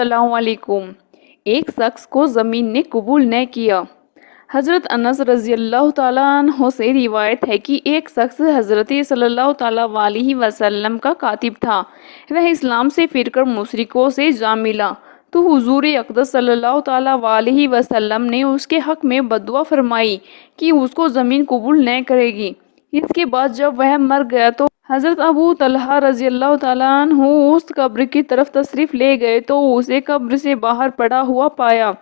अस्सलाम वालेकुम। एक शख्स को ज़मीन ने कबूल न किया। हज़रत अनस रज़ी अल्लाह ताला अन्हो से रिवायत है कि एक शख्स हज़रत सल्लल्लाहु ताला अलैहि वसल्लम का कातिब था। वह इस्लाम से फिरकर मुशरिकों से जा मिला तो हुजूर अक़दस सल्लल्लाहु ताला अलैहि वसल्लम ने उसके हक़ में बद्दुआ फरमाई कि उसको ज़मीन कबूल न करेगी। इसके बाद जब वह मर गया तो हज़रत अबू तलहा रज़ी अल्लाह ताला अन्हु उस कब्र की तरफ तशरीफ़ ले गए तो उसे कब्र से बाहर पड़ा हुआ पाया।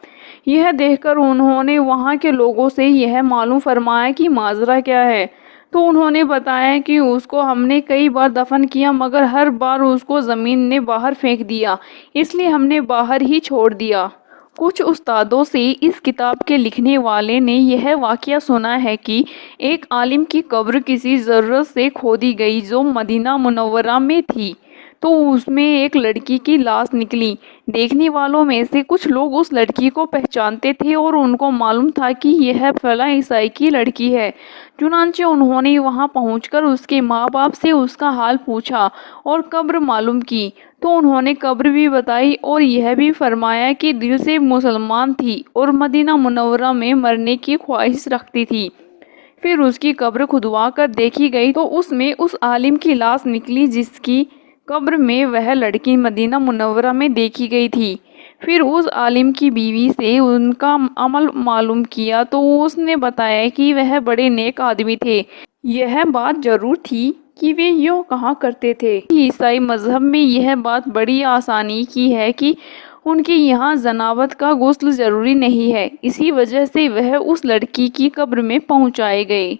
यह देखकर उन्होंने वहाँ के लोगों से यह मालूम फरमाया कि माजरा क्या है। तो उन्होंने बताया कि उसको हमने कई बार दफन किया मगर हर बार उसको ज़मीन ने बाहर फेंक दिया, इसलिए हमने बाहर ही छोड़ दिया। कुछ उस्तादों से इस किताब के लिखने वाले ने यह वाक़या सुना है कि एक आलिम की कब्र किसी ज़रूरत से खोदी गई जो मदीना मुनव्वरा में थी, तो उसमें एक लड़की की लाश निकली। देखने वालों में से कुछ लोग उस लड़की को पहचानते थे और उनको मालूम था कि यह फलां ईसाई की लड़की है। चुनांचे उन्होंने वहां पहुंचकर उसके माँ बाप से उसका हाल पूछा और कब्र मालूम की, तो उन्होंने कब्र भी बताई और यह भी फरमाया कि दिल से मुसलमान थी और मदीना मुनव्वरा में मरने की ख्वाहिश रखती थी। फिर उसकी कब्र खुदवा कर देखी गई तो उसमें उस आलिम की लाश निकली जिसकी कब्र में वह लड़की मदीना मुनव्वरा में देखी गई थी। फिर उस आलिम की बीवी से उनका अमल मालूम किया तो उसने बताया कि वह बड़े नेक आदमी थे। यह बात जरूर थी कि वे यूँ कहा करते थे। ईसाई मजहब में यह बात बड़ी आसानी की है कि उनके यहाँ जनाबत का गुस्ल जरूरी नहीं है, इसी वजह से वह उस लड़की की कब्र में पहुँचाए गए।